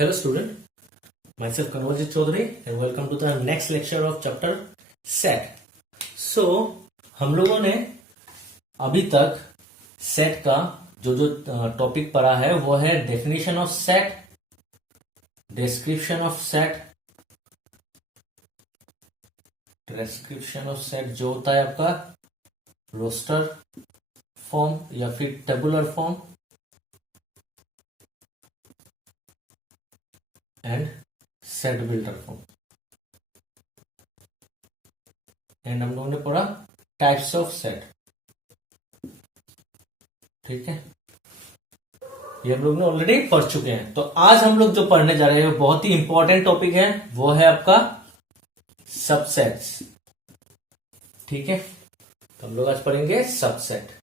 Hello student, myself Kanwarjit Chaudhary and welcome to the next lecture of chapter set. So हम लोगों ने अभी तक सेट का जो टॉपिक पढ़ा है वो है definition of set, description of set, description of set जो होता है आपका रोस्टर फॉर्म या फिर tabular form and set builder form. And हम लोगों ने पढ़ा टाइप्स ऑफ सेट। ठीक है, ये हम लोग ने ऑलरेडी पढ़ चुके हैं। तो आज हम लोग जो पढ़ने जा रहे हैं बहुत ही इंपॉर्टेंट टॉपिक है, वो है आपका सबसेट्स। ठीक है, तो हम लोग आज पढ़ेंगे सबसेट।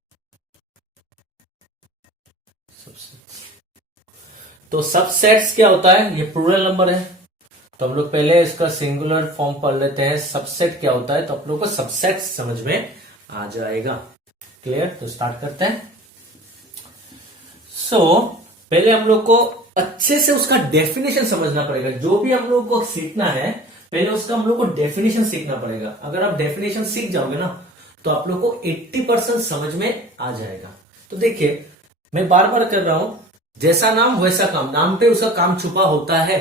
तो सबसेट्स क्या होता है, ये प्लूरल नंबर है, तो हम लोग पहले इसका सिंगुलर फॉर्म पढ़ लेते हैं। सबसेट क्या होता है, तो आप लोग को सबसेट समझ में आ जाएगा। क्लियर, तो स्टार्ट करते हैं। पहले हम लोग को अच्छे से उसका डेफिनेशन समझना पड़ेगा। जो भी हम लोग को सीखना है पहले उसका हम लोग को डेफिनेशन सीखना पड़ेगा। अगर आप डेफिनेशन सीख जाओगे ना तो आप लोग को 80% समझ में आ जाएगा। तो देखिए, मैं बार बार कर रहा हूं, जैसा नाम वैसा काम, नाम पे उसका काम छुपा होता है।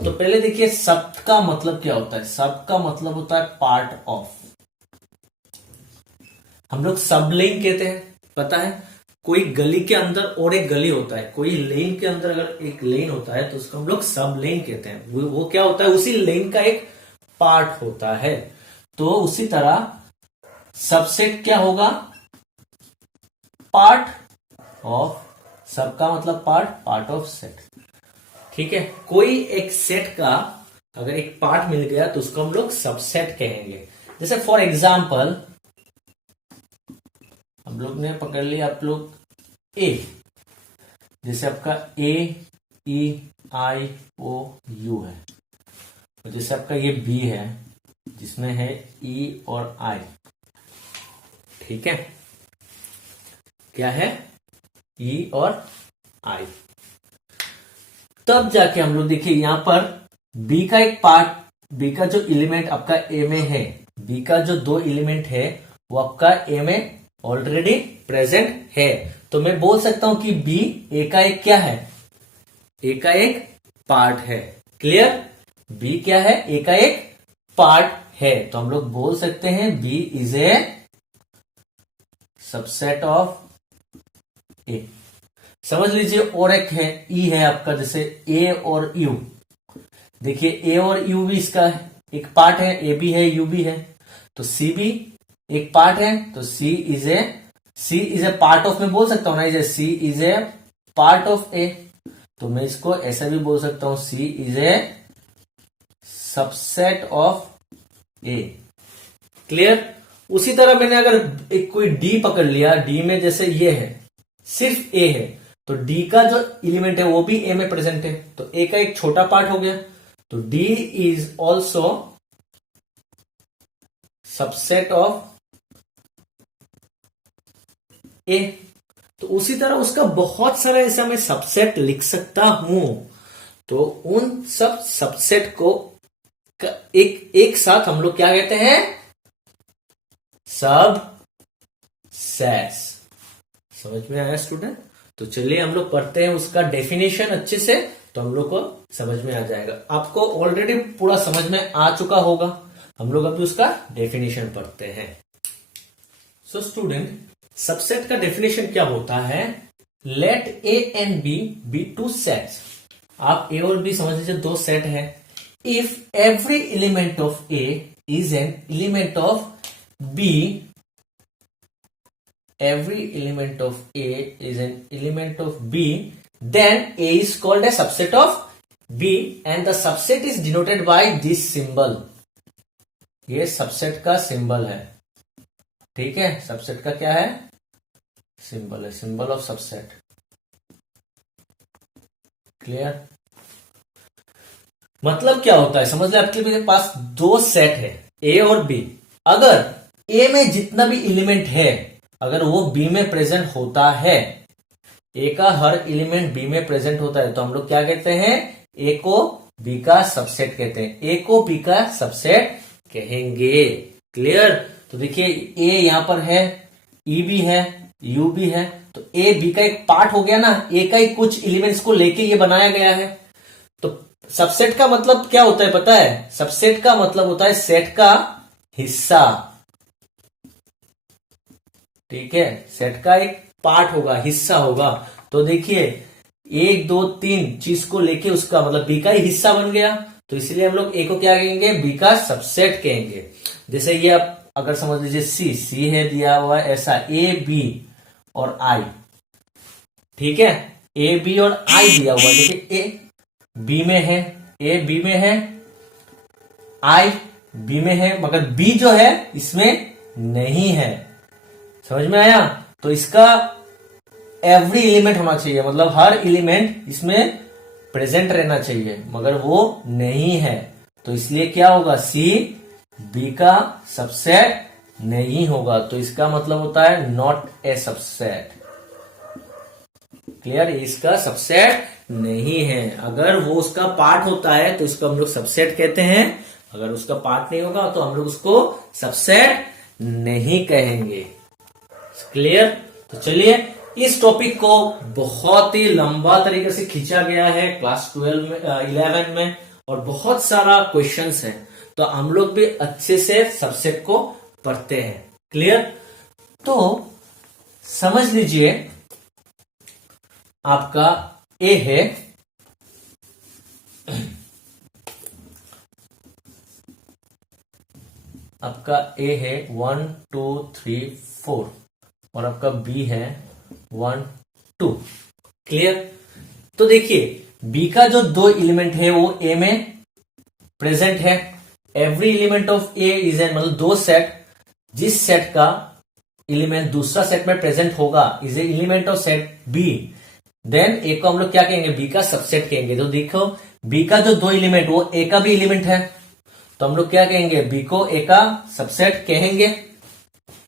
तो पहले देखिए, सब का मतलब क्या होता है। सब का मतलब होता है पार्ट ऑफ। हम लोग सब लेन कहते हैं, पता है। कोई गली के अंदर और एक गली होता है, कोई लेन के अंदर अगर एक लेन होता है तो उसको हम लोग सब लेन कहते हैं। वो क्या होता है, उसी लेन का एक पार्ट होता है। तो उसी तरह सबसेट क्या होगा, पार्ट ऑफ। सबका मतलब पार्ट ऑफ सेट। ठीक है, कोई एक सेट का अगर एक पार्ट मिल गया तो उसको हम लोग सबसेट कहेंगे। जैसे फॉर एग्जाम्पल हम लोग ने पकड़ लिया आप लोग ए, जैसे आपका ए ई आई ओ यू है, और जैसे आपका ये बी है जिसमें है ई और आई। ठीक है, क्या है, ई और आई। तब जाके हम लोग देखिए यहां पर बी का एक पार्ट, बी का जो एलिमेंट आपका ए में है, बी का जो 2 एलिमेंट है वो आपका ए में ऑलरेडी प्रेजेंट है। तो मैं बोल सकता हूं कि बी ए का एक क्या है, ए का एक पार्ट है। क्लियर, बी क्या है, ए का एक पार्ट है। तो हम लोग बोल सकते हैं B is a subset of A. समझ लीजिए, और एक है ई है आपका, जैसे ए और यू। देखिए ए और यू भी इसका एक पार्ट है, ए भी है यू भी है। तो सी भी एक पार्ट है, तो C is a part of, मैं बोल सकता हूं ना, C is a part of A. तो मैं इसको ऐसा भी बोल सकता हूं, C is a subset of A. Clear. उसी तरह मैंने अगर एक कोई डी पकड़ लिया, डी में जैसे ये है, सिर्फ ए है, तो डी का जो एलिमेंट है वो भी ए में प्रेजेंट है, तो ए का एक छोटा पार्ट हो गया। तो D is also subset of A. तो उसी तरह उसका बहुत सारा ऐसा मैं सबसेट लिख सकता हूं। तो उन सब सबसेट को एक साथ हम लोग क्या कहते हैं, सब सेट्स। समझ में आया स्टूडेंट। तो चलिए हम लोग पढ़ते हैं उसका डेफिनेशन अच्छे से, तो हम लोग को समझ में आ जाएगा। आपको ऑलरेडी पूरा समझ में आ चुका होगा, हम लोग अभी उसका डेफिनेशन पढ़ते हैं। सो स्टूडेंट, सबसेट का डेफिनेशन क्या होता है, let A and B be 2 sets. आप ए और बी समझ लीजिए 2 सेट है। If every element of A is an element of B, every element of A is an element of B, then A is called a subset of B and the subset is denoted by this symbol. ये subset का symbol है। ठीक है, subset का क्या है, symbol है, symbol of subset. Clear. मतलब क्या होता है, समझ ले, आपके पास 2 सेट है ए और बी। अगर ए में जितना भी एलिमेंट है अगर वो बी में प्रेजेंट होता है, ए का हर एलिमेंट बी में प्रेजेंट होता है, तो हम लोग क्या कहते हैं, ए को बी का सबसेट कहते हैं, ए को बी का सबसेट कहेंगे। क्लियर? तो देखिए ए यहां पर है, ई भी है, यू भी है, तो ए बी का एक पार्ट हो गया ना, ए का ही कुछ एलिमेंट्स को लेके ये बनाया गया है। तो सबसेट का मतलब क्या होता है पता है? सबसेट का मतलब होता है सेट का हिस्सा। ठीक है, सेट का एक पार्ट होगा, हिस्सा होगा। तो देखिए 1 2 3 चीज को लेके उसका मतलब बी का ही हिस्सा बन गया, तो इसलिए हम लोग ए को क्या कहेंगे? बी का सबसेट कहेंगे। जैसे ये आप अगर समझ लीजिए सी है दिया हुआ है ऐसा, ए बी और आई। ठीक है, ए बी और आई दिया हुआ है। देखिए ए बी में है, ए बी में है, आई बी में है, मगर बी जो है इसमें नहीं है। समझ में आया? तो इसका एवरी एलिमेंट होना चाहिए, मतलब हर एलिमेंट इसमें प्रेजेंट रहना चाहिए, मगर वो नहीं है। तो इसलिए क्या होगा? सी बी का सबसेट नहीं होगा। तो इसका मतलब होता है नॉट ए सबसेट। क्लियर? इसका सबसेट नहीं है। अगर वो उसका पार्ट होता है तो इसको हम लोग सबसेट कहते हैं, अगर उसका पार्ट नहीं होगा तो हम लोग उसको सबसेट नहीं कहेंगे। क्लियर? तो चलिए, इस टॉपिक को बहुत ही लंबा तरीके से खींचा गया है क्लास 12 में 11 में, और बहुत सारा क्वेश्चंस है, तो हम लोग भी अच्छे से सबसेट को पढ़ते हैं। क्लियर? तो समझ लीजिए आपका ए है, आपका ए है 1 2 3 4 और आपका बी है 1 2। क्लियर? तो देखिए बी का जो 2 एलिमेंट है वो ए में प्रेजेंट है। Every element of A is N, मतलब 2 सेट, जिस सेट का एलिमेंट दूसरा सेट में प्रेजेंट होगा is a element of set B, then A को हम लोग क्या कहेंगे? बी का सबसेट कहेंगे। तो देखो बी का जो 2 एलिमेंट वो ए का भी एलिमेंट है, तो हम लोग क्या कहेंगे? बी को ए का सबसेट कहेंगे।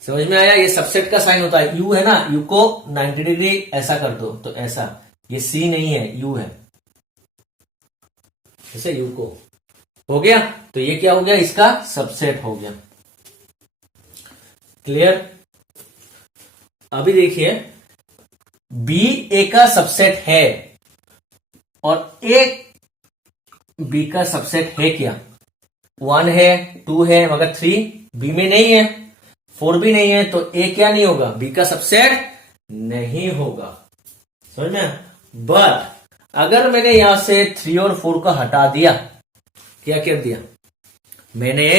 समझ में आया? ये सबसेट का साइन होता है, यू है ना, यू को 90 डिग्री ऐसा कर दो तो ऐसा, ये सी नहीं है, यू है, जैसे यू को हो गया, तो ये क्या हो गया? इसका सबसेट हो गया। क्लियर? अभी देखिए बी ए का सबसेट है और ए बी का सबसेट है क्या? 1 है, 2 है, मगर 3 बी में नहीं है, 4 भी नहीं है, तो ए क्या नहीं होगा? बी का सबसेट नहीं होगा। समझ में? बट अगर मैंने यहां से 3 और 4 को हटा दिया, क्या कर दिया मैंने?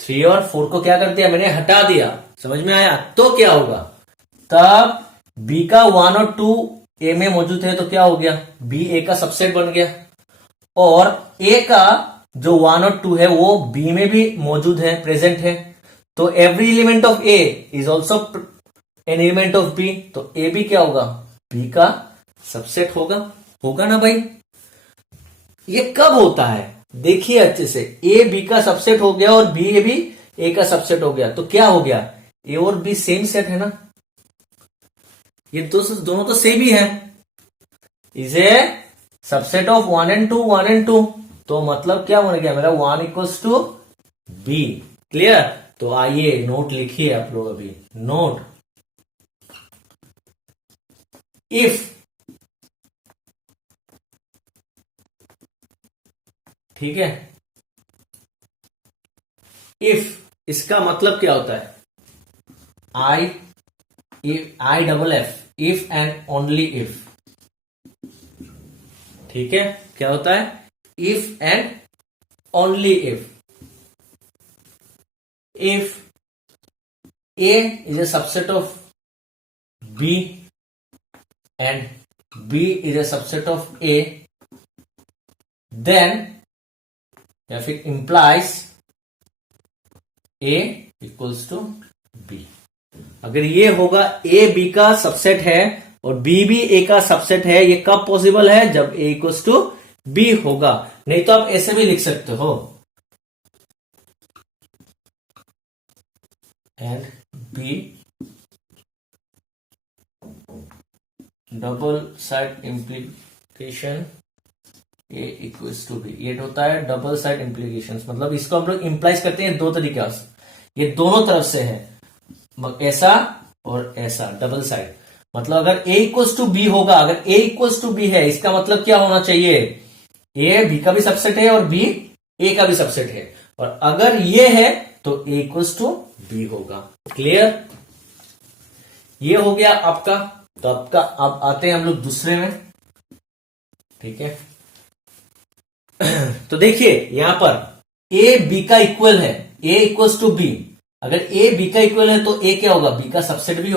3 और 4 को क्या कर दिया? मैंने हटा दिया। समझ में आया? तो क्या होगा? तब बी का 1 और 2 ए में मौजूद है, तो क्या हो गया? बी ए का सबसेट बन गया, और ए का जो 1 और 2 है वो बी में भी मौजूद है, प्रेजेंट है। तो every element of A is also an element of B, तो ए भी क्या होगा? बी का सबसेट होगा। होगा ना भाई? ये कब होता है? देखिए अच्छे से, ए बी का सबसेट हो गया और बी भी ए का सबसेट हो गया, तो क्या हो गया? ए और बी सेम सेट है ना, ये दोनों तो सेम ही है। Is a subset of 1 and 2, 1 and 2, तो मतलब क्या बन गया मेरा? 1 इक्वल्स टू बी। क्लियर? तो आइए नोट लिखिए आप लोग अभी। नोट, इफ, ठीक है, इफ इसका मतलब क्या होता है? I double F, if and only if. ठीक है, क्या होता है? If and only if. If A is a subset of B and B is a subset of A, then या फिर implies A equals to B. अगर ये होगा ए बी का सबसेट है और बी भी ए का सबसेट है, ये कब पॉसिबल है? जब ए इक्वल्स टू बी होगा। नहीं तो आप ऐसे भी लिख सकते हो, and B double side implication A equals to B, ये होता है डबल साइड इम्प्लीकेशन। मतलब इसको हम लोग इंप्लाइज करते हैं दो तरीके से, ये दोनों तरफ से है, ऐसा और ऐसा, डबल साइड। मतलब अगर ए इक्वल्स टू बी होगा, अगर ए इक्वल्स टू बी है, इसका मतलब क्या होना चाहिए, ए बी का भी सबसेट है और बी ए का भी सबसेट है, और अगर ये है तो ए इक्वल्स टू बी होगा। क्लियर? ये हो गया आपका। तो आपका अब आते हैं हम लोग दूसरे में। ठीक है, तो देखिए यहां पर ए बी का इक्वल है, ए इक्वल्स टू बी। अगर ए बी का इक्वल है तो ए क्या होगा, बी का सबसेट भी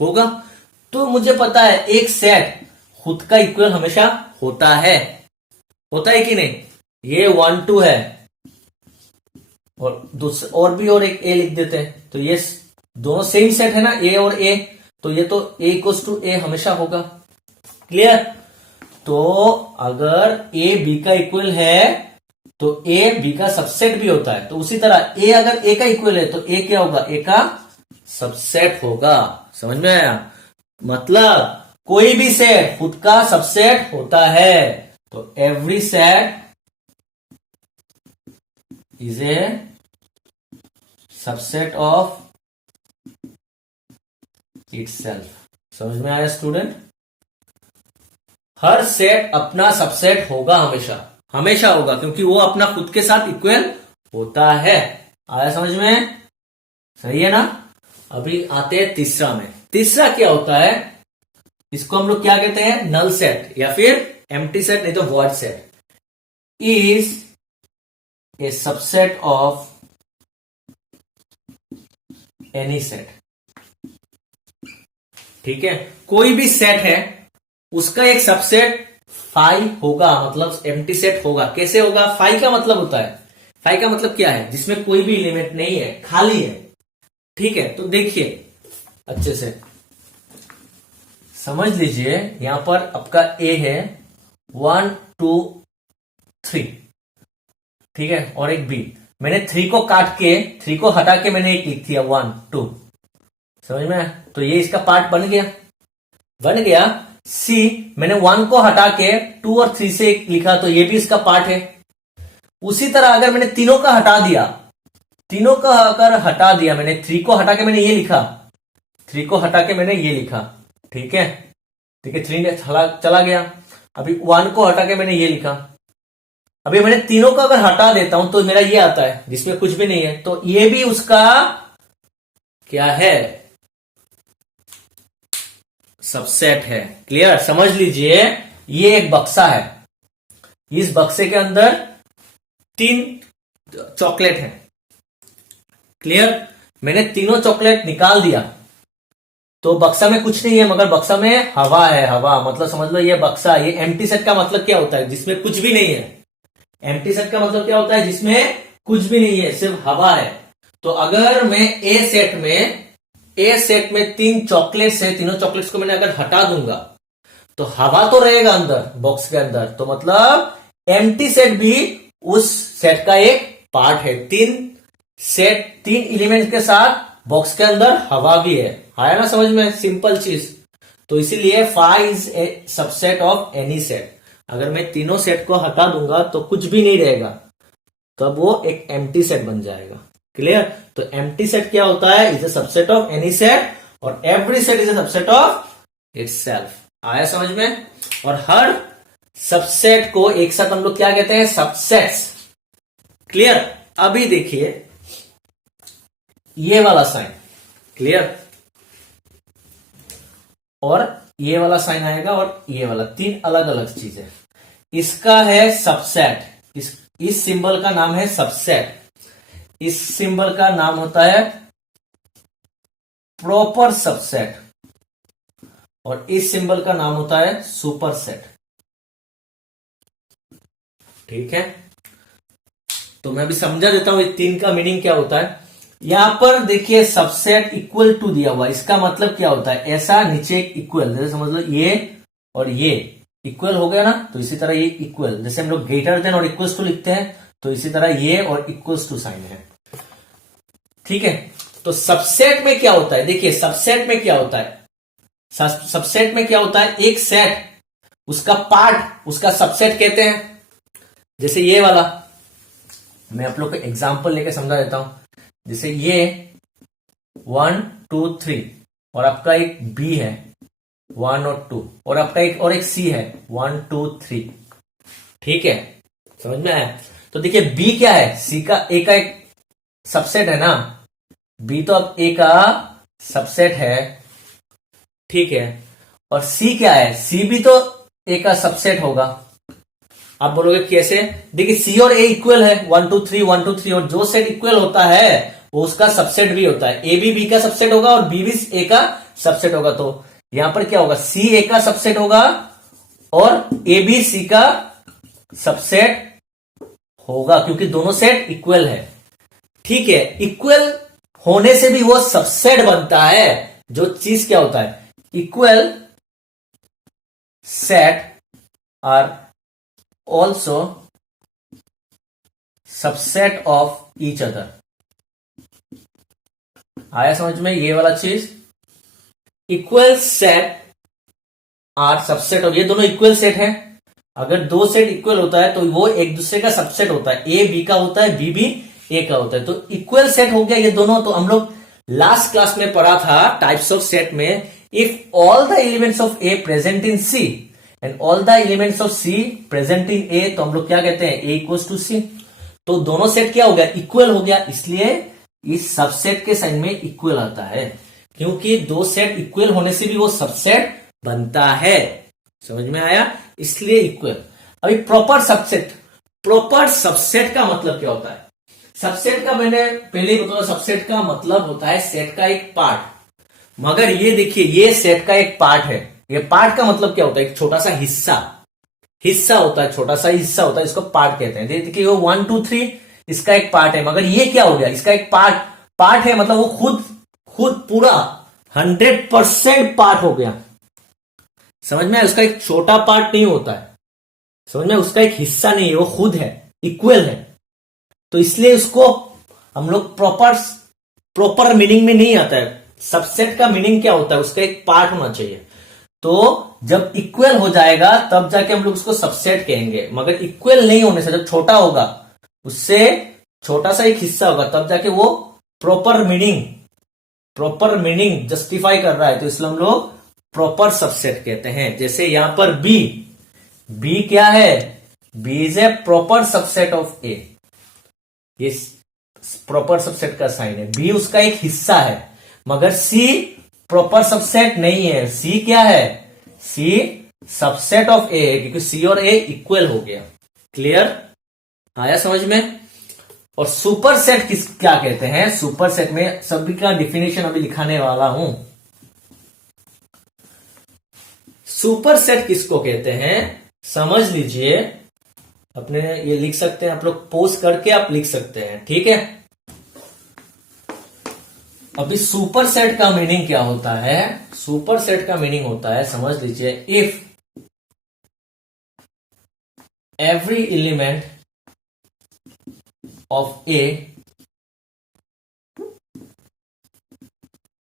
होगा। तो मुझे पता है एक सेट खुद का इक्वल हमेशा होता है कि नहीं। ये 1 2 है और दूसरा और एक ए लिख देते हैं, तो ये दोनों सेम सेट है ना, ए और ए, तो ये तो ए इक्वल्स टू ए हमेशा होगा। क्लियर? तो अगर ए बी का इक्वल है तो ए बी का सबसेट भी होता है, तो उसी तरह ए अगर ए का इक्वल है तो ए क्या होगा, ए का सबसेट होगा। समझ में आया? मतलब कोई भी सेट खुद का सबसेट होता है, तो every set is a subset of itself. समझ में आया स्टूडेंट? हर सेट अपना सबसेट होगा, हमेशा होगा, क्योंकि वो अपना खुद के साथ इक्वल होता है। आया समझ में? सही है ना? अभी आते हैं तीसरा में। तीसरा क्या होता है, इसको हम लोग क्या कहते हैं, नल सेट या फिर एम्प्टी सेट, नहीं तो void set is a subset of any set. ठीक है, कोई भी सेट है उसका एक सबसेट फाई होगा, मतलब एम्प्टी सेट होगा। कैसे होगा? फाई का मतलब होता है, फाई का मतलब क्या है, जिसमें कोई भी एलिमेंट नहीं है, खाली है। ठीक है, तो देखिए अच्छे से समझ लीजिए, यहां पर आपका ए है 1 2 3, ठीक है, और एक बी। मैंने 3 को काट के, 3 को हटा के मैंने एक लिख दिया 1 2। समझ में? तो ये इसका पार्ट बन गया। सी मैंने 1 को हटा के 2 और 3 से एक लिखा, तो ये भी इसका पार्ट है। उसी तरह अगर मैंने तीनों का हटा दिया, मैंने 3 को हटा के मैंने ये लिखा, 3 को हटा के मैंने ये लिखा। ठीक है, 3 चला गया। अभी 1 को हटा के मैंने ये लिखा। अभी मैंने तीनों का अगर हटा देता हूं तो मेरा ये आता है जिसमें कुछ भी नहीं है, तो ये भी उसका क्या है, सबसेट है। क्लियर? समझ लीजिए, ये एक बक्सा है, इस बक्से के अंदर 3 चॉकलेट है। क्लियर? मैंने तीनों चॉकलेट निकाल दिया तो बक्सा में कुछ नहीं है, मगर बक्सा में हवा है। हवा मतलब समझ लो ये बक्सा, ये एम्प्टी सेट का मतलब क्या होता है, जिसमें कुछ भी नहीं है। एम्प्टी सेट का मतलब क्या होता है, जिसमें कुछ भी नहीं है, सिर्फ हवा है। तो अगर मैं ए सेट में 3 चॉकलेट्स है, तीनों चॉकलेट्स को मैंने अगर हटा दूंगा तो हवा तो रहेगा अंदर, बॉक्स के अंदर। तो मतलब एम्प्टी सेट भी उस सेट का एक पार्ट है। 3 एलिमेंट के साथ बॉक्स के अंदर हवा भी है। आया ना समझ में? सिंपल चीज। तो इसीलिए phi is a subset of any set. अगर मैं तीनों सेट को हटा दूंगा तो कुछ भी नहीं रहेगा, तब वो एक एम्प्टी सेट बन जाएगा। क्लियर? तो एम्प्टी सेट क्या होता है, is a subset of any set, और every set is a subset of itself. आया समझ में? और हर सबसेट को एक साथ हम लोग क्या कहते हैं, सबसेट्स। क्लियर? अभी देखिए ये वाला साइन। क्लियर? और ये वाला साइन आएगा और ये वाला, 3 अलग अलग चीजें। इसका है सबसेट, इस सिंबल का नाम है सबसेट। इस सिंबल का नाम होता है प्रॉपर सबसेट, और इस सिंबल का नाम होता है सुपरसेट। ठीक है, तो मैं अभी समझा देता हूं ये 3 का मीनिंग क्या होता है। यहां पर देखिए सबसेट इक्वल टू दिया हुआ, इसका मतलब क्या होता है, ऐसा नीचे इक्वल, जैसे समझ लो ये और ये इक्वल हो गया ना, तो इसी तरह ये इक्वल, जैसे हम लोग ग्रेटर देन और इक्वल्स टू लिखते हैं, तो इसी तरह ये और इक्वल्स टू साइन है। ठीक है, तो सबसेट में क्या होता है, देखिए सबसेट में क्या होता है, सबसेट में क्या होता है, एक सेट उसका पार्ट, उसका सबसेट कहते हैं। जैसे ये वाला, मैं आप लोग को एग्जांपल लेके समझा देता हूं। जैसे ये 1 2 3 और आपका एक बी है 1 और 2, और आपका एक सी है 1 2 3। ठीक है, समझ में आया? तो देखिए बी क्या है, सी का ए का एक सबसेट है ना, बी तो अब ए का सबसेट है। ठीक है, और सी क्या है, सी भी तो ए का सबसेट होगा। आप बोलोगे कैसे? देखिए सी और ए इक्वल है, 1 2 3 1 2 3, और जो सेट इक्वल होता है वो उसका सबसेट भी होता है। ए भी बी का सबसेट होगा और बी भी ए का सबसेट होगा। तो यहां पर क्या होगा, सी ए का सबसेट होगा और ए बी सी का सबसेट होगा, क्योंकि दोनों सेट इक्वल है। ठीक है, इक्वल होने से भी वो सबसेट बनता है। जो चीज क्या होता है, equal set are also subset of each other. आया समझ में ये वाला चीज? Equal set are subset of, ये दोनों इक्वल सेट है। अगर दो सेट इक्वल होता है तो वो एक दूसरे का सबसेट होता है। ए बी का होता है, बी भी ए का होता है, तो इक्वल सेट हो गया ये दोनों। तो हम लोग लास्ट क्लास में पढ़ा था टाइप्स ऑफ सेट में, if all the elements of A present in C and all the elements of C present in A, तो हम लोग क्या कहते हैं, ए इक्वल्स टू सी। तो दोनों सेट क्या हो गया, इक्वल हो गया, इसलिए इस सबसेट के साइन में इक्वल आता है, क्योंकि दो सेट इक्वल होने से भी वो सबसेट बनता है। समझ में आया? इसलिए इक्वल। अभी प्रॉपर सबसेट, प्रॉपर सबसेट का मतलब क्या होता है? सबसेट का मैंने पहले ही बताया, सबसेट का मतलब होता है सेट का एक पार्ट। मगर ये देखिए, ये सेट का एक पार्ट है। ये पार्ट का मतलब क्या होता है, एक छोटा सा हिस्सा होता है, छोटा सा हिस्सा होता है, इसको पार्ट कहते हैं। देखिए वो 1 2 3 इसका एक पार्ट है, मगर ये क्या हो गया, इसका एक पार्ट है, मतलब वो खुद पूरा 100% पार्ट हो गया। समझ में? उसका एक छोटा पार्ट नहीं होता है, समझ में? उसका एक हिस्सा नहीं है, वो खुद है, इक्वल है। तो इसलिए उसको हम लोग प्रॉपर मीनिंग में नहीं आता है। सबसेट का मीनिंग क्या होता है, उसका एक पार्ट होना चाहिए। तो जब इक्वल हो जाएगा तब जाके हम लोग उसको सबसेट कहेंगे, मगर इक्वल नहीं होने से, जब छोटा होगा, उससे छोटा सा एक हिस्सा होगा, तब जाके वो प्रॉपर मीनिंग जस्टिफाई कर रहा है, तो इसलिए हम लोग प्रॉपर सबसेट कहते हैं। जैसे यहां पर बी क्या है, B is a proper subset of A. ये प्रॉपर सबसेट का साइन है। बी उसका एक हिस्सा है, मगर सी प्रॉपर सबसेट नहीं है। सी क्या है, सी सबसेट ऑफ ए, क्योंकि सी और ए इक्वल हो गया। क्लियर? आया समझ में? और सुपर सेट क्या कहते हैं? सुपर सेट में सभी का डिफिनेशन अभी लिखाने वाला हूं। सुपर सेट किसको कहते हैं समझ लीजिए। अपने ये लिख सकते हैं, आप लोग पोस्ट करके आप लिख सकते हैं, ठीक है? अभी सुपर सेट का मीनिंग क्या होता है? सुपर सेट का मीनिंग होता है, समझ लीजिए, if every element of A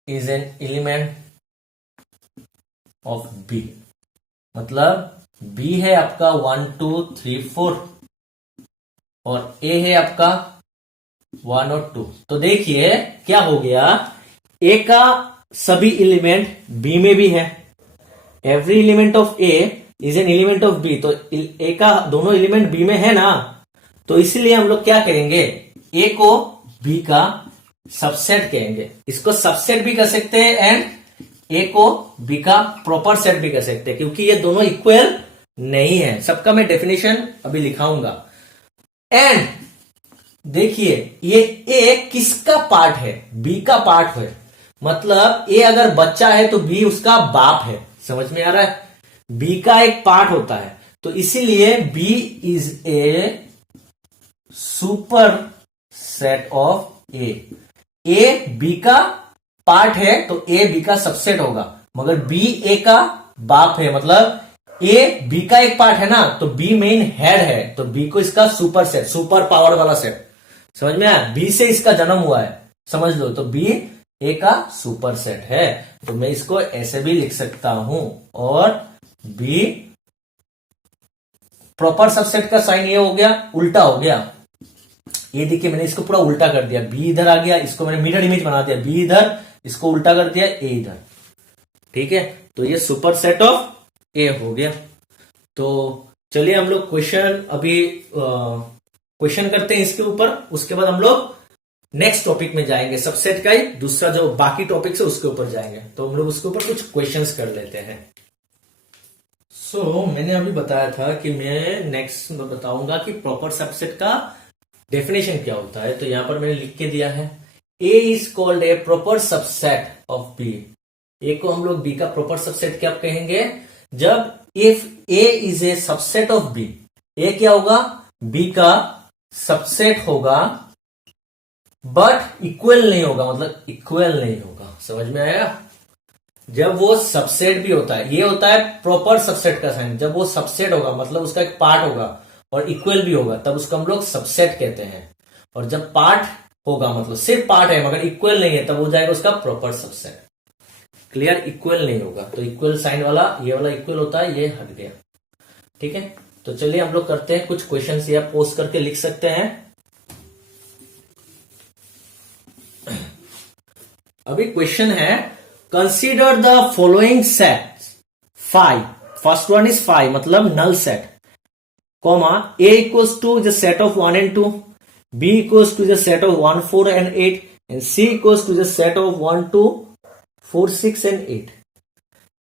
is an element of B. मतलब बी है आपका 1 2 3 4 और ए है आपका 1 और 2। तो देखिए क्या हो गया, ए का सभी एलिमेंट बी में भी है। Every element of A is an element of B. तो ए का दोनों एलिमेंट बी में है ना, तो इसीलिए हम लोग क्या करेंगे, ए को बी का सबसेट कहेंगे। इसको सबसेट भी कर सकते हैं एंड ए को बी का प्रॉपर सेट भी कर सकते हैं, क्योंकि ये दोनों इक्वल नहीं है। सबका मैं डेफिनेशन अभी लिखाऊंगा। एंड देखिए ये ए किसका पार्ट है, बी का पार्ट है। मतलब ए अगर बच्चा है तो बी उसका बाप है। समझ में आ रहा है? बी का एक पार्ट होता है, तो इसीलिए B is a superset of A B का पार्ट है तो ए बी का सबसेट होगा, मगर बी ए का बाप है। मतलब ए बी का एक पार्ट है ना, तो बी मेन हेड है, तो बी को इसका सुपर सेट, सुपर पावर वाला सेट। समझ में आया? बी से इसका जन्म हुआ है, समझ लो। तो बी ए का सुपर सेट है, तो मैं इसको ऐसे भी लिख सकता हूं। और बी प्रॉपर सबसेट का साइन ये हो गया, उल्टा हो गया। ये देखिए मैंने इसको पूरा उल्टा कर दिया, बी इधर आ गया, इसको मैंने मिरर इमेज बना दिया, बी इधर, इसको उल्टा कर दिया, ए इधर। ठीक है, तो ये सुपर सेट ऑफ ए हो गया। तो चलिए हम लोग क्वेश्चन अभी क्वेश्चन करते हैं इसके ऊपर, उसके बाद हम लोग नेक्स्ट टॉपिक में जाएंगे, सबसेट का ही दूसरा जो बाकी टॉपिक है उसके ऊपर जाएंगे। तो हम लोग उसके ऊपर कुछ क्वेश्चंस कर लेते हैं। मैंने अभी बताया था कि मैं नेक्स्ट बताऊंगा कि प्रॉपर सबसेट का डेफिनेशन क्या होता है। तो यहां पर मैंने लिख के दिया है, A is called a proper subset of B. A को हम लोग बी का प्रॉपर सबसेट क्या कहेंगे, जब if A is a subset of B, A क्या होगा, बी का सबसेट होगा, बट इक्वल नहीं होगा, मतलब इक्वल नहीं होगा। समझ में आया? जब वो सबसेट भी होता है, ये होता है प्रॉपर सबसेट का साइन, जब वो सबसेट होगा मतलब उसका एक पार्ट होगा और इक्वल भी होगा, तब उसको हम लोग सबसेट कहते हैं। और जब पार्ट होगा मतलब सिर्फ पार्ट है मगर इक्वल नहीं है, तब हो जाएगा उसका प्रॉपर सबसेट। क्लियर? इक्वल नहीं होगा तो इक्वल साइन वाला, ये वाला इक्वल होता है, ये हट गया। ठीक है, तो चलिए हम लोग करते हैं कुछ क्वेश्चन, ये आप पोस्ट करके लिख सकते हैं। अभी क्वेश्चन है, consider the following set 5, first one is 5 मतलब null set, comma A equals to the set of 1 and 2, B equals to the set of 1, 4 and 8 and C equals to the set of 1, 2, 4, 6 and 8।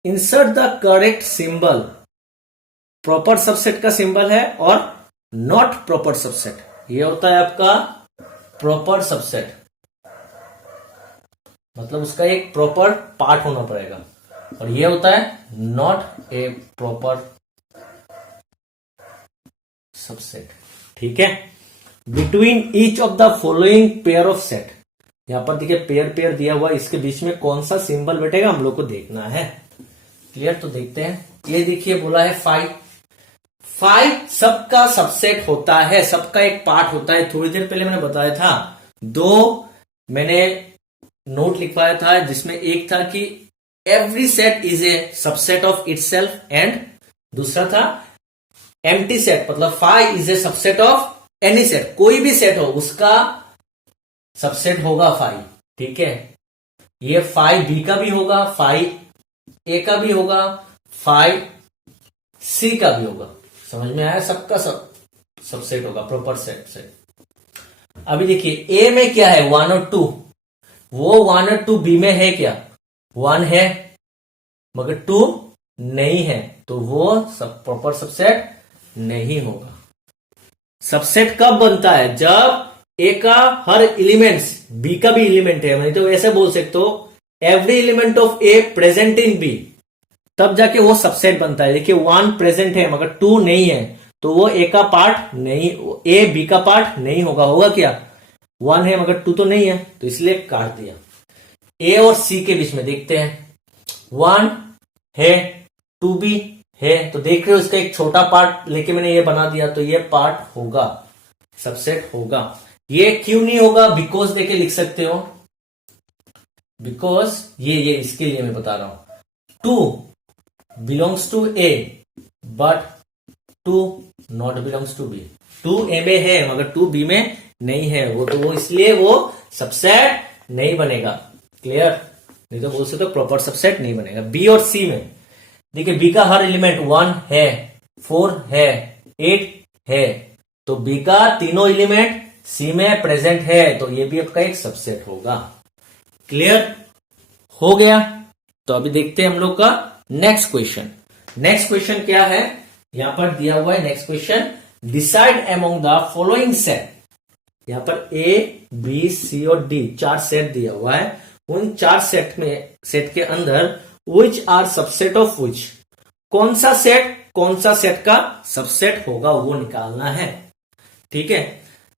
Insert the correct symbol. Proper subset का symbol है और not proper subset, ये होता है आपका proper subset, मतलब उसका एक प्रॉपर पार्ट होना पड़ेगा, और ये होता है नॉट ए प्रॉपर सबसेट। ठीक है, between each of the following pair of set, यहां पर देखिए पेयर पेयर दिया हुआ, इसके बीच में कौन सा सिंबल बैठेगा हम लोग को देखना है। क्लियर? तो देखते हैं, ये देखिए बोला है 5, 5 सबका सबसेट होता है, सबका एक पार्ट होता है। थोड़ी देर पहले मैंने बताया था, दो मैंने नोट लिखवाया था जिसमें एक था कि every set is a subset of itself, and दूसरा था एम्प्टी सेट, मतलब 5 is a subset of any set, कोई भी सेट हो उसका सबसेट होगा 5। ठीक है, ये 5 बी का भी होगा, 5 ए का भी होगा, 5 सी का भी होगा। समझ में आया? सबका सबसेट होगा प्रॉपर सेट से। अभी देखिए ए में क्या है, 1 और 2, वो 1 और 2 बी में है क्या, 1 है मगर 2 नहीं है, तो वो सब प्रॉपर सबसेट नहीं होगा। सबसेट कब बनता है, जब ए का हर एलिमेंट्स बी का भी एलिमेंट है, नहीं तो ऐसे बोल सकते हो every element of A present in B, तब जाके वो सबसेट बनता है। देखिए 1 प्रेजेंट है मगर 2 नहीं है, तो वो ए का पार्ट नहीं, ए बी का पार्ट नहीं होगा। होगा क्या, 1 है मगर 2 तो नहीं है, तो इसलिए काट दिया। ए और सी के बीच में देखते हैं, 1 है 2 भी है, तो देख रहे हो इसका एक छोटा पार्ट लेके मैंने ये बना दिया, तो ये पार्ट होगा, सबसेट होगा। ये क्यों नहीं होगा, बिकॉज देके लिख सकते हो, बिकॉज ये इसके लिए मैं बता रहा हूं, 2 belongs to A but 2 not belongs to B. 2 A में है मगर 2 बी में नहीं है, वो इसलिए वो सबसेट नहीं बनेगा। क्लियर? नहीं तो बोल सकते तो प्रॉपर सबसेट नहीं बनेगा। बी और सी में देखिए बी का हर एलिमेंट 1 है, 4 है, 8 है, तो बी का तीनों एलिमेंट सी में प्रेजेंट है, तो ये भी आपका एक सबसेट होगा। क्लियर हो गया? तो अभी देखते हैं हम लोग का नेक्स्ट क्वेश्चन। नेक्स्ट क्वेश्चन क्या है, यहां पर दिया हुआ है next question, decide among the following set. यहां पर ए बी सी और डी 4 सेट दिया हुआ है, उन 4 सेट के अंदर which are subset of which, कौन सा सेट का सबसेट होगा वो निकालना है। ठीक है,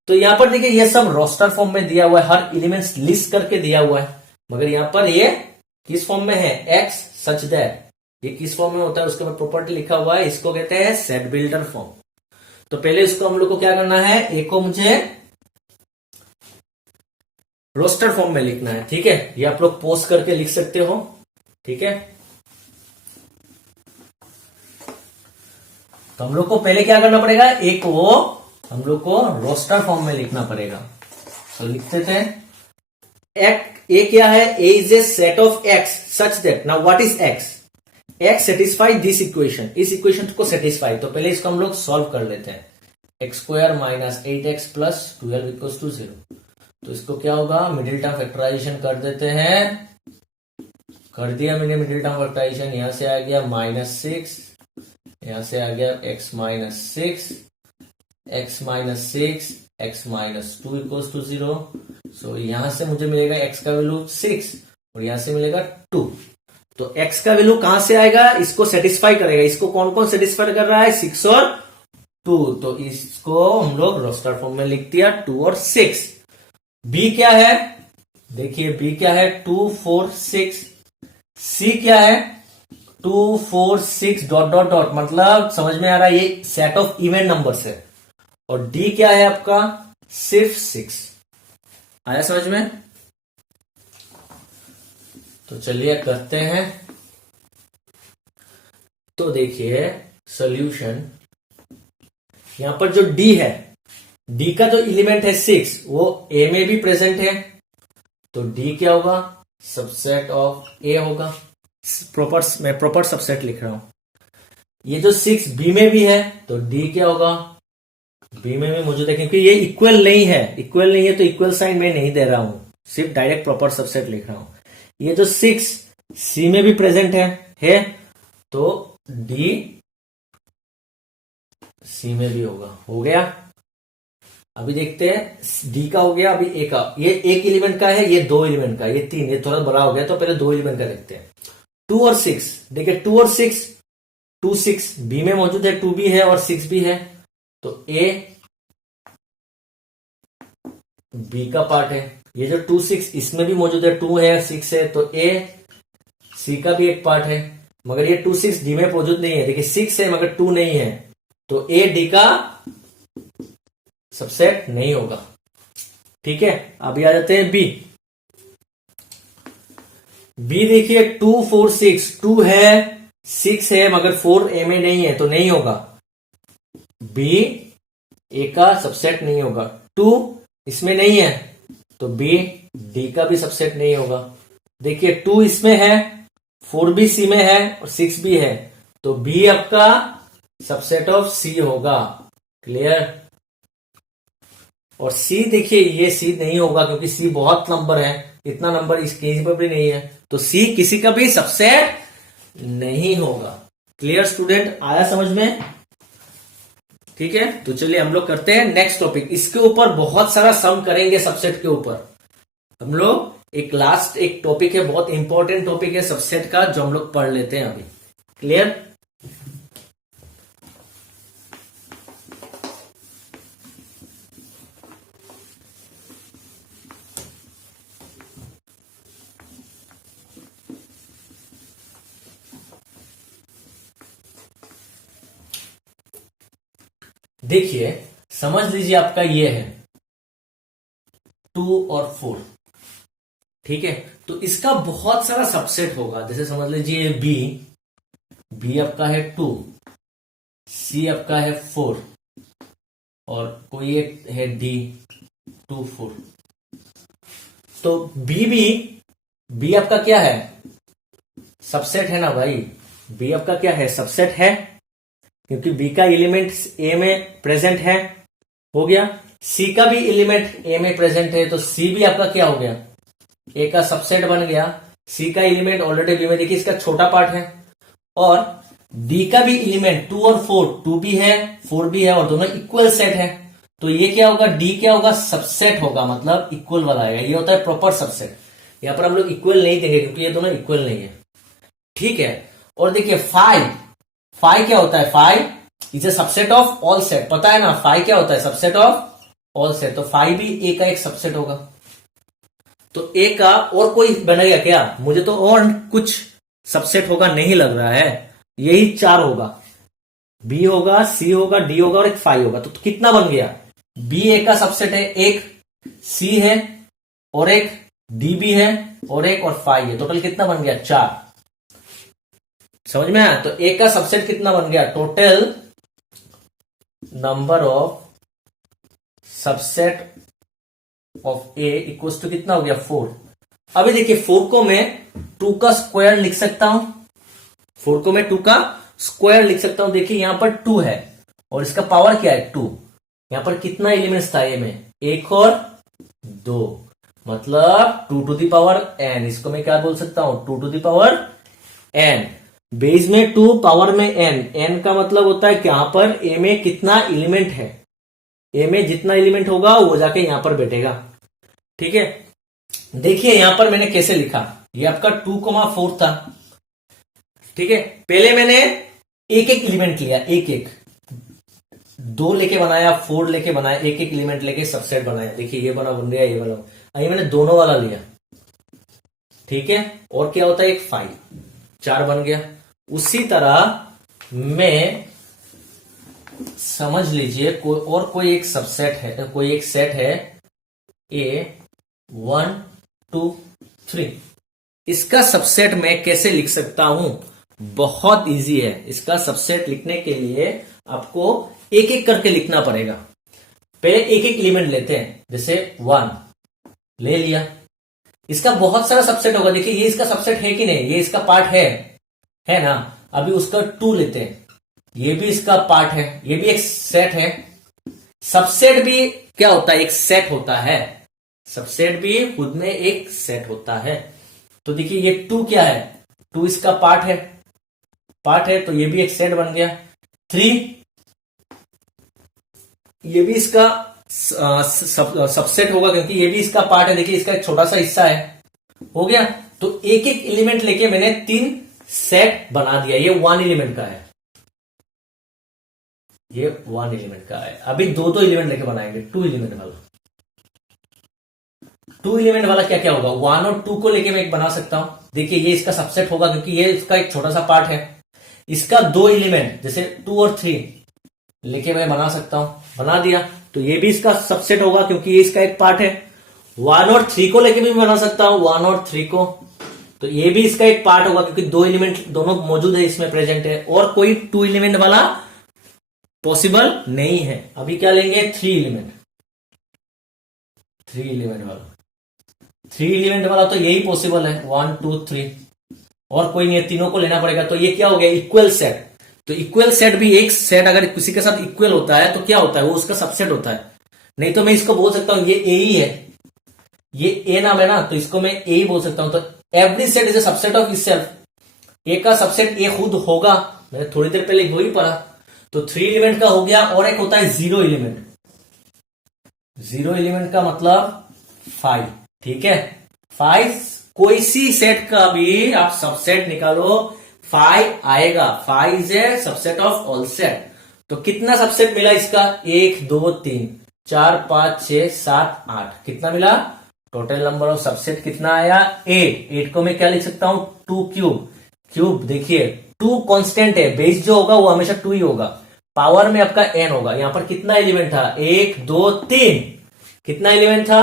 तो यहां पर देखिए ये सब रोस्टर फॉर्म में दिया हुआ है, हर एलिमेंट्स लिस्ट करके दिया हुआ है, मगर यहां पर ये किस फॉर्म में है, एक्स सच दैट, ये किस फॉर्म में होता है उसके बाद प्रॉपर्टी लिखा हुआ है, इसको कहते हैं सेट बिल्डर फॉर्म। तो पहले इसको हम लोग को क्या करना है, ए को मुझे रोस्टर फॉर्म में लिखना है। ठीक है, ये आप लोग पोस्ट करके लिख सकते हो। ठीक है, तो हम लोग को पहले क्या करना पड़ेगा, एक वो हम लोग को रोस्टर फॉर्म में लिखना पड़ेगा। तो लिखते थे ए क्या है, A is a set of X such that, now what is X, X satisfy this equation, इस इक्वेशन को सेटिस्फाई। तो पहले इसको हम लोग सॉल्व कर लेते हैं। X square minus 8x plus 12 equals to 0। तो इसको क्या होगा, मिडिल टर्म फैक्टराइजेशन कर देते हैं। कर दिया मैंने मिडिल टर्म फैक्टराइजेशन, यहां से आ गया -6, यहां से आ गया x minus 6, x minus 6, x minus 2 equals to 0। So यहां से मुझे मिलेगा x का वैल्यू 6 और यहां से मिलेगा 2। तो x का वैल्यू कहां से आएगा, इसको सेटिस्फाई करेगा। इसको कौन कौन सेटिस्फाई कर रहा है, 6 और 2। तो इसको हम लोग रोस्टर फॉर्म में लिख दिया 2 और 6। b क्या है, देखिए b क्या है 2 4 6, c क्या है 2 4 6 डॉट डॉट डॉट, मतलब समझ में आ रहा है ये सेट ऑफ इवन नंबर्स है। और d क्या है आपका सिर्फ 6। आया समझ में। तो चलिए करते हैं। तो देखिए सॉल्यूशन, यहां पर जो d है, d का जो एलिमेंट है 6 वो a में भी प्रेजेंट है। तो d क्या होगा, सबसेट ऑफ a होगा। मैं प्रॉपर सबसेट लिख रहा हूं। ये जो 6 b में भी है तो d क्या होगा, b में भी मौजूद है, क्योंकि ये इक्वल नहीं है, इक्वल नहीं है तो इक्वल साइन मैं नहीं दे रहा हूं, सिर्फ डायरेक्ट प्रॉपर सबसेट लिख रहा हूं। ये जो 6 c में भी प्रेजेंट है तो d c में भी होगा। हो गया। अभी देखते हैं d का हो गया, अभी a का, ये एक एलिमेंट का है, ये 2 एलिमेंट का, ये 3, ये थोड़ा बड़ा हो गया। तो पहले 2 एलिमेंट का देखते हैं। 2 और 6, देखिए 2 और 6, 2 6 b में मौजूद है, 2 भी है और 6 भी है। तो a b का पार्ट है। ये जो 2 6 इसमें भी मौजूद है, 2 है 6 है, तो a c का भी एक पार्ट है। मगर ये 2 6 d में मौजूद नहीं है, देखिए 6 है मगर 2 नहीं है, तो a d का सबसेट नहीं होगा। ठीक है। अभी आ जाते हैं b। b देखिए 2 4 6, 2 है 6 है मगर 4 a में नहीं है तो नहीं होगा। b a का सबसेट नहीं होगा। 2 इसमें नहीं है तो b d का भी सबसेट नहीं होगा। देखिए 2 इसमें है, 4 भी c में है और 6 भी है, तो b आपका सबसेट ऑफ c होगा। क्लियर। और c देखिए ये c नहीं होगा क्योंकि c बहुत नंबर है, इतना नंबर इस केस पर भी नहीं है, तो c किसी का भी सबसेट नहीं होगा। क्लियर स्टूडेंट, आया समझ में। ठीक है। तो चलिए हम लोग करते हैं नेक्स्ट टॉपिक। इसके ऊपर बहुत सारा सम करेंगे सबसेट के ऊपर हम लोग। एक लास्ट एक टॉपिक है, बहुत इंपॉर्टेंट टॉपिक है सबसेट का, जो हम लोग पढ़ लेते हैं अभी। क्लियर। देखिए समझ लीजिए आपका ये है 2 और 4। ठीक है। तो इसका बहुत सारा सबसेट होगा। जैसे समझ लीजिए बी आपका है 2, सी आपका है 4 और कोई एक है डी 2 4। तो बी आपका क्या है, सबसेट है ना भाई। बी आपका क्या है, सबसेट है, क्योंकि बी का एलिमेंट ए में प्रेजेंट है। हो गया। सी का भी एलिमेंट ए में प्रेजेंट है, तो सी भी आपका क्या हो गया, ए का सबसेट बन गया। सी का एलिमेंट ऑलरेडी बी में, देखिए इसका छोटा पार्ट है। और डी का भी एलिमेंट 2 और 4, 2 भी है 4 भी है और दोनों इक्वल सेट है। तो ये क्या होगा, डी क्या होगा, सबसेट होगा, मतलब इक्वल वाला आएगा। ये होता है प्रॉपर सबसेट। यहां पर हम लोग इक्वल नहीं देंगे क्योंकि ये दोनों इक्वल नहीं है। ठीक है। और देखिए 5 क्या होता है, 5 is a subset of all set. पता है ना 5 क्या होता है, सबसेट ऑफ ऑल सेट। तो 5 भी ए का एक सबसेट होगा। तो ए का और कोई बनेगा क्या, मुझे तो और कुछ सबसेट होगा नहीं लग रहा है, यही 4 होगा। बी होगा, सी होगा, डी होगा और एक 5 होगा। तो कितना बन गया, बी ए का सबसेट है, एक सी है और एक डी भी है और एक और 5 है। टोटल कितना बन गया, 4। समझ में आया। तो ए का सबसेट कितना बन गया, total number of subset of A equals to कितना हो गया 4। अभी देखिए 4 को मैं 2 का स्क्वायर लिख सकता हूं, 4 को मैं 2 का स्क्वायर लिख सकता हूं। देखिए यहां पर 2 है और इसका पावर क्या है 2। यहां पर कितना एलिमेंट्स था ए में, 1 और 2, मतलब 2 टू द पावर n। इसको मैं क्या बोल सकता हूं 2 to the power n। Base में 2 पावर में n, n का मतलब होता है कि यहां पर a में कितना एलिमेंट है, a में जितना एलिमेंट होगा वो जाके यहां पर बैठेगा। ठीक है, देखिए यहां पर मैंने कैसे लिखा, ये आपका 2,4 था। ठीक है, पहले मैंने एक एक एलिमेंट लिया, एक एक 2 लेके बनाया, 4 लेके बनाया, एक एक एलिमेंट लेके सबसेट बनाया। देखिए ये बन गया, ये बना, अभी मैंने दोनों वाला लिया। ठीक है, और क्या होता है एक 5, 4 बन गया। उसी तरह मैं समझ लीजिए कोई एक सबसेट है, कोई एक सेट है ए 1 2 3। इसका सबसेट मैं कैसे लिख सकता हूं, बहुत इजी है। इसका सबसेट लिखने के लिए आपको एक एक करके लिखना पड़ेगा। पहले एक एक एलिमेंट लेते हैं, जैसे 1 ले लिया, इसका बहुत सारा सबसेट होगा। देखिए ये इसका सबसेट है कि नहीं, ये इसका पार्ट है ना। अभी उसका 2 लेते हैं, ये भी इसका पार्ट है, ये भी एक सेट है। सबसेट भी क्या होता है, एक सेट होता है। सबसेट भी खुद में एक सेट होता है। तो देखिए ये 2 क्या है, 2 इसका पार्ट है, तो ये भी एक सेट बन गया। 3 ये भी इसका सबसेट होगा क्योंकि ये भी इसका पार्ट है। देखिए इसका एक छोटा सा हिस्सा है, हो गया। तो एक एक एलिमेंट लेके मैंने 3 सेट बना दिया। ये 1 एलिमेंट का है, ये 1 एलिमेंट का है। अभी दो एलिमेंट लेके बनाएंगे, 2 एलिमेंट वाला। 2 एलिमेंट वाला क्या क्या होगा, 1 और 2 को लेके मैं एक बना सकता हूं। देखिए ये इसका सबसेट होगा क्योंकि ये इसका एक छोटा सा पार्ट है। इसका 2 एलिमेंट जैसे 2 और 3 लेके मैं बना सकता हूं, बना दिया। तो ये भी इसका सबसेट होगा क्योंकि ये इसका एक पार्ट है। 1 और 3 को लेके भी बना सकता हूं, 1 और 3 को, तो ये भी इसका एक पार्ट होगा क्योंकि 2 एलिमेंट दोनों मौजूद है, इसमें प्रेजेंट है। और कोई 2 एलिमेंट वाला पॉसिबल नहीं है। अभी क्या लेंगे 3 एलिमेंट, 3 एलिमेंट वाला। 3 एलिमेंट वाला तो यही पॉसिबल है, 1 2 3, और कोई नहीं है, तीनों को लेना पड़ेगा। तो ये क्या हो गया इक्वल सेट। तो इक्वल सेट भी, एक सेट अगर किसी के साथ इक्वल होता है तो क्या होता है, वो उसका सबसेट होता है। नहीं तो मैं इसको बोल सकता हूं ये ए ही है, ये ए नाम है ना, तो इसको मैं ए ही बोल सकता हूं। तो every set is a subset of itself. A का सबसेट ए खुद होगा, मैंने थोड़ी देर पहले वही पढ़ा। तो 3 एलिमेंट का हो गया, और एक होता है 0 एलिमेंट। 0 एलिमेंट का मतलब 5। ठीक है, 5 कोई सी सेट का भी आप सबसेट निकालो 5 आएगा। 5 is a subset of all set. तो कितना सबसेट मिला इसका, 1 2 3 4 5 6 7 8, कितना मिला, टोटल नंबर ऑफ सबसेट कितना आया 8। 8 को मैं क्या लिख सकता हूं 2 क्यूब। देखिए 2 कांस्टेंट है, बेस जो होगा वो हमेशा 2 ही होगा, पावर में आपका n होगा। यहां पर कितना एलिमेंट था, 1 2 3, कितना एलिमेंट था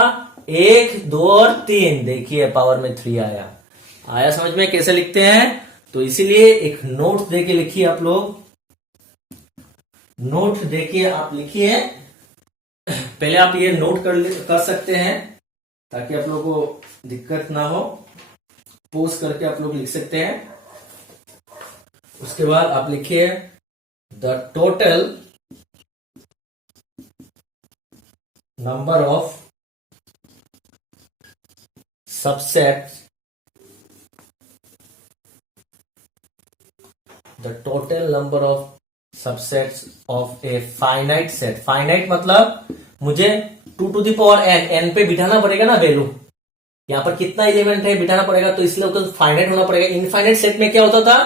1 2 और 3, देखिए पावर में 3 आया समझ में कैसे लिखते हैं। तो इसीलिए एक नोट देके लिखिए आप लोग, नोट देके आप लिखिए। पहले आप ये नोट कर सकते हैं ताकि आप लोगों को दिक्कत ना हो। पोज करके आप लोग लिख सकते हैं। उसके बाद आप लिखिए the total number of subsets, the total number of subsets of a finite set. Finite मतलब मुझे 2 टू द पावर n पे बिठाना पड़ेगा ना वैल्यू। यहां पर कितना एलिमेंट है बिठाना पड़ेगा, तो इसलिए उसको फाइनाइट होना पड़ेगा। इनफाइनाइट सेट में क्या होता था,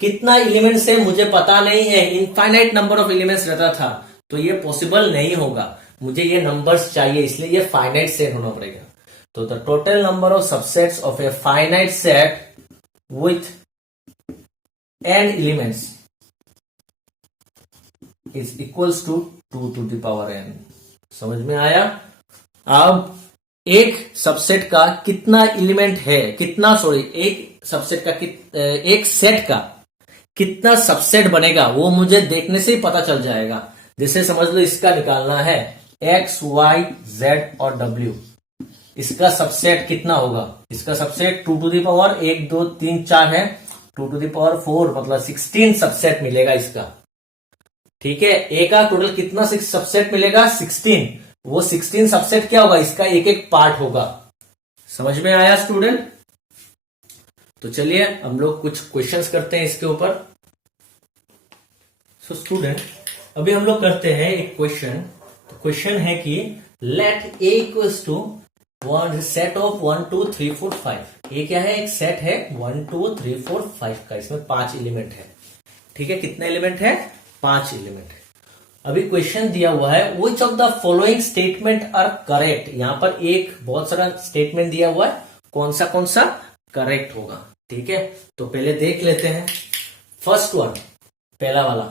कितना एलिमेंट्स है मुझे पता नहीं है, इनफाइनाइट नंबर ऑफ एलिमेंट्स रहता था। तो ये पॉसिबल नहीं होगा, मुझे ये नंबर्स चाहिए, इसलिए ये फाइनाइट सेट होना पड़ेगा। तो the total number of subsets of a finite set with n elements is equals to 2 to the power n। समझ में आया। अब एक सबसेट का कितना एलिमेंट है, एक सबसेट का एक सेट का कितना सबसेट बनेगा वो मुझे देखने से ही पता चल जाएगा। जैसे समझ लो इसका निकालना है एक्स वाई जेड और डब्ल्यू, इसका सबसेट कितना होगा? इसका सबसेट 2 टू द पावर 1 2 3 4 है, 2 टू द पावर 4 मतलब 16 सबसेट मिलेगा इसका। ठीक है, ए का टोटल कितना सबसेट मिलेगा? 16। वो 16 सबसेट क्या होगा? इसका एक एक पार्ट होगा। समझ में आया स्टूडेंट? तो चलिए हम लोग कुछ क्वेश्चंस करते हैं इसके ऊपर। सो स्टूडेंट अभी हम लोग करते हैं एक क्वेश्चन। तो क्वेश्चन है कि let A equals to one set of 1 2 3 4 5। ये क्या है? एक सेट है 1 2 3 4 5 का, इसमें 5 एलिमेंट है। ठीक है, कितने एलिमेंट है? 5 एलिमेंट है। अभी क्वेश्चन दिया हुआ है which of the following statement are correct. यहां पर एक बहुत सारा स्टेटमेंट दिया हुआ है, कौन सा करेक्ट होगा। ठीक है, तो पहले देख लेते हैं। फर्स्ट वन, पहला वाला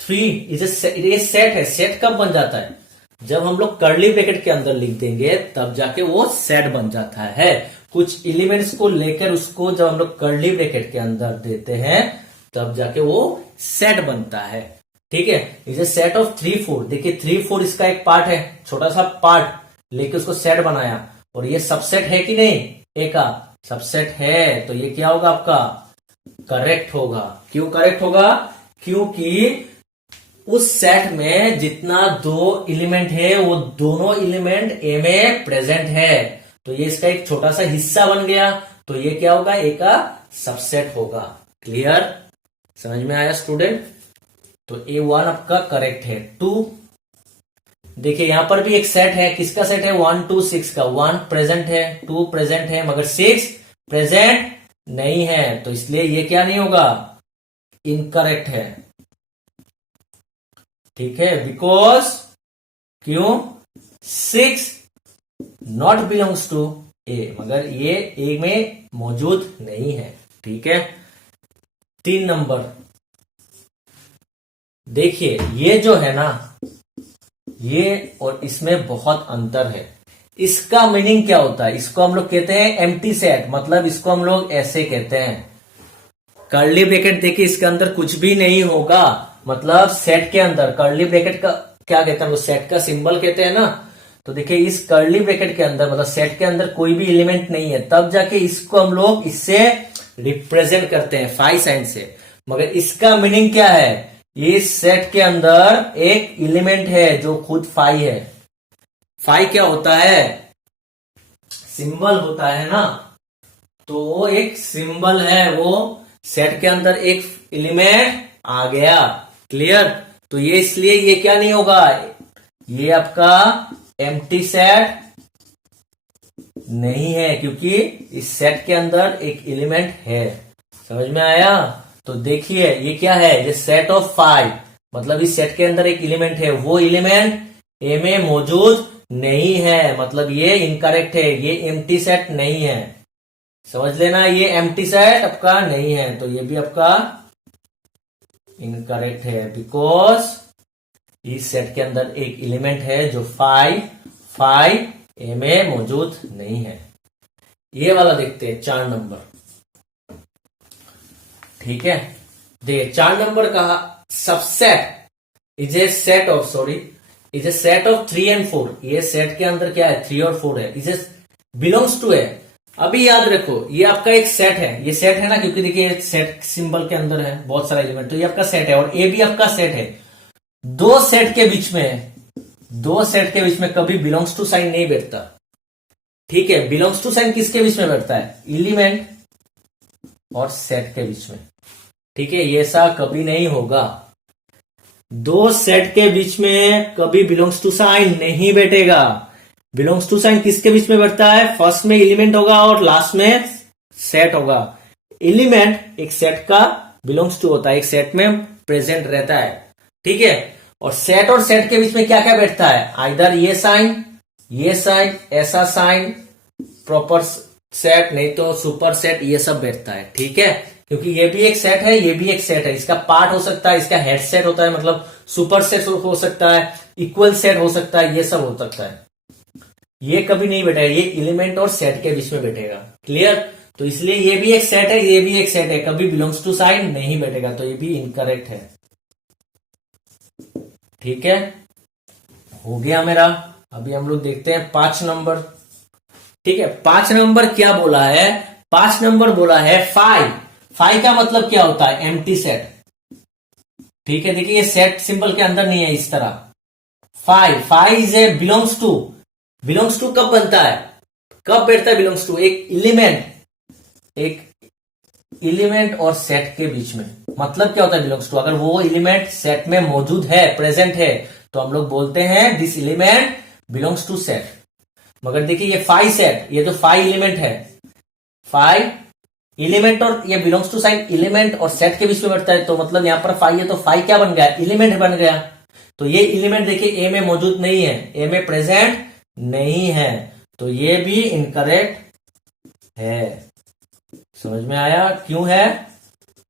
3 ये सेट है। सेट कब बन जाता है? जब हम लोग कर्ली ब्रैकेट के अंदर लिख देंगे तब जाके वो सेट बन जाता है। कुछ एलिमेंट्स को लेकर उसको जब हम लोग कर्ली ब्रैकेट के अंदर देते हैं तब जाके वो सेट बनता है। ठीक है, इसे सेट ऑफ 3 4। देखिए 3 4 इसका एक पार्ट है, छोटा सा पार्ट लेके उसको सेट बनाया, और ये सबसेट है कि नहीं? ए का सबसेट है, तो ये क्या होगा? आपका करेक्ट होगा। क्यों करेक्ट होगा? क्योंकि उस सेट में जितना 2 एलिमेंट है वो दोनों एलिमेंट ए में प्रेजेंट है, तो ये इसका एक छोटा सा हिस्सा बन गया, तो ये क्या होगा? ए का सबसेट होगा। क्लियर? समझ में आया स्टूडेंट? तो A1 आपका करेक्ट है। 2 देखिए यहां पर भी एक सेट है, किसका सेट है? 1 2 6 का। 1 प्रेजेंट है, 2 प्रेजेंट है, मगर 6 प्रेजेंट नहीं है, तो इसलिए ये क्या नहीं होगा? इनकरेक्ट है। ठीक है, बिकॉज क्यों? 6 नॉट बिलोंग्स टू ए, मगर ये ए में मौजूद नहीं है। ठीक है, 3 नंबर देखिए, ये जो है ना, ये और इसमें बहुत अंतर है। इसका मीनिंग क्या होता है? इसको हम लोग कहते हैं एम्प्टी सेट, मतलब इसको हम लोग ऐसे कहते हैं, कर्ली ब्रैकेट देखिए इसके अंदर कुछ भी नहीं होगा, मतलब सेट के अंदर कर्ली ब्रैकेट का क्या कहते हैं? वो सेट का सिंबल कहते हैं ना। तो देखिए इस कर्ली ब्रैकेट के अंदर मतलब सेट के अंदर कोई भी एलिमेंट नहीं है, तब जाके इसको हम लोग इससे रिप्रेजेंट करते हैं फाई साइन से। मगर इसका मीनिंग क्या है? इस सेट के अंदर एक एलिमेंट है जो खुद फाई है। फाई क्या होता है? सिंबल होता है ना, तो वो एक सिंबल है, वो सेट के अंदर एक एलिमेंट आ गया। क्लियर? तो ये इसलिए ये क्या नहीं होगा? ये आपका एम्प्टी सेट नहीं है, क्योंकि इस सेट के अंदर एक एलिमेंट है। समझ में आया? तो देखिए ये क्या है? ये सेट ऑफ 5, मतलब इस सेट के अंदर एक एलिमेंट है, वो एलिमेंट ए में मौजूद नहीं है, मतलब ये इनकरेक्ट है, ये एम्प्टी सेट नहीं है। समझ लेना, ये एम्प्टी सेट आपका नहीं है, तो ये भी आपका इनकरेक्ट है, बिकॉज इस सेट के अंदर एक एलिमेंट है जो 5 ए में मौजूद नहीं है। ये वाला देखते हैं 4 नंबर। ठीक है, देखिए 4 नंबर का subset is a set of is a set of 3 and 4। ये सेट के अंदर क्या है? 3 और 4 है। इज ए बिलोंग्स टू ए। अभी याद रखो ये आपका एक सेट है, ये सेट है ना, क्योंकि देखिए सेट सिंबल के अंदर है बहुत सारा एलिमेंट, तो ये आपका सेट है, और ए भी आपका सेट है। दो सेट के बीच में कभी बिलोंग्स टू साइन नहीं बैठता। ठीक है, बिलोंग्स टू साइन किसके बीच में बैठता है? एलिमेंट और सेट के बीच में। ठीक है, ये ऐसा कभी नहीं होगा। दो सेट के बीच में कभी बिलोंग्स टू साइन नहीं बैठेगा। बिलोंग्स टू साइन किसके बीच में बैठता है? फर्स्ट में एलिमेंट होगा और लास्ट में सेट होगा। एलिमेंट एक सेट का बिलोंग्स टू होता है, एक सेट में प्रेजेंट रहता है। ठीक है, और सेट के बीच में क्या क्या बैठता है? आइदर ये साइन, ऐसा साइन, प्रॉपर सेट, नहीं तो सुपर सेट, ये सब बैठता है। ठीक है, क्योंकि ये भी एक सेट है, ये भी एक सेट है। इसका पार्ट हो सकता है, इसका हेड सेट होता है, मतलब सुपर सेट हो सकता है, इक्वल सेट हो सकता है, ये सब हो सकता है। ये कभी नहीं बैठेगा, ये एलिमेंट और सेट के बीच में बैठेगा। क्लियर? तो इसलिए ये भी एक सेट है, ये भी एक सेट है, कभी बिलोंग्स टू साइन नहीं बैठेगा, तो ये भी इनकरेक्ट है। ठीक है, हो गया मेरा। अभी हम लोग देखते हैं 5 नंबर। ठीक है, 5 नंबर क्या बोला है? 5 नंबर बोला है फाइव। फाइव का मतलब क्या होता है? Empty set. ठीक है, देखिए ये सेट सिंबल के अंदर नहीं है इस तरह। Five is A belongs to. Belongs to कब बनता है? कब बैठता है बिलोंग्स टू? एक एलिमेंट और सेट के बीच में। मतलब क्या होता है बिलोंग्स टू? अगर वो एलिमेंट सेट में मौजूद है, प्रेजेंट है, तो हम लोग बोलते हैं this element belongs to set. मगर देखिए ये फाइव सेट, ये तो फाइव एलिमेंट है। फाइव एलिमेंट और ये बिलोंग्स टू साइन एलिमेंट और सेट के बीच में बैठता है, तो मतलब यहां पर फाइव है तो फाइव क्या बन गया? एलिमेंट बन गया। तो ये एलिमेंट देखिए ए में मौजूद नहीं है, ए में प्रेजेंट नहीं है, तो ये भी इनकरेक्ट है। समझ में आया क्यों है?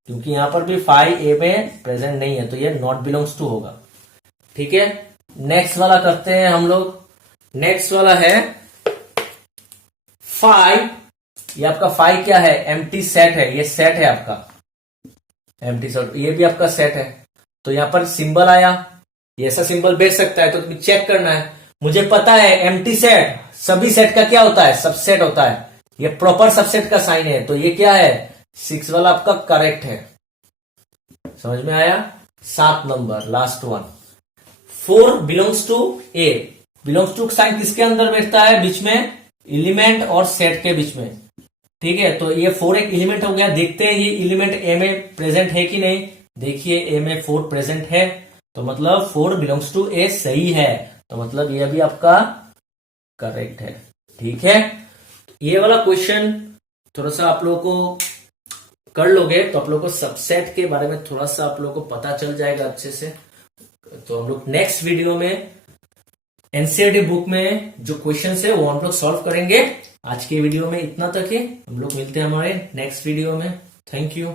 क्योंकि यहां पर भी फाइव ए में प्रेजेंट नहीं है, तो ये नॉट बिलोंग्स टू होगा। ठीक है, नेक्स्ट वाला करते हैं हम लोग। नेक्स्ट वाला है फाइव। ये आपका फाइव क्या है? एम्प्टी सेट है, ये सेट है आपका एम्प्टी सेट, ये भी आपका सेट है। तो यहां पर सिंबल आया, ये ऐसा सिंबल बैठ सकता है, तो तुम्हें चेक करना है। मुझे पता है एम्प्टी सेट सभी सेट का क्या होता है? सबसेट होता है। ये प्रॉपर सबसेट का साइन है, तो ये क्या है? 6 वाला आपका करेक्ट है। समझ में आया? 7 number last one. 4 belongs to A. Belongs to sign किसके अंदर बैठता है? बीच में एलिमेंट और सेट के बीच में। ठीक है, तो ये 4 एक एलिमेंट हो गया। देखते हैं ये एलिमेंट ए में प्रेजेंट है कि नहीं। देखिए ए में 4 प्रेजेंट है, तो मतलब 4 बिलोंग्स टू ए सही है, तो मतलब ये भी आपका करेक्ट है। ठीक है, ये वाला क्वेश्चन थोड़ा सा आप लोगों को कर लोगे तो आप लोगों को सबसेट के बारे में थोड़ा सा आप लोगों को पता चल जाएगा अच्छे से। तो हम लोग नेक्स्ट वीडियो में एनसीईआरटी बुक में जो क्वेश्चंस है वो हम लोग सॉल्व करेंगे। आज के वीडियो में इतना तक है, हम लोग मिलते हैं हमारे नेक्स्ट वीडियो में। Thank you.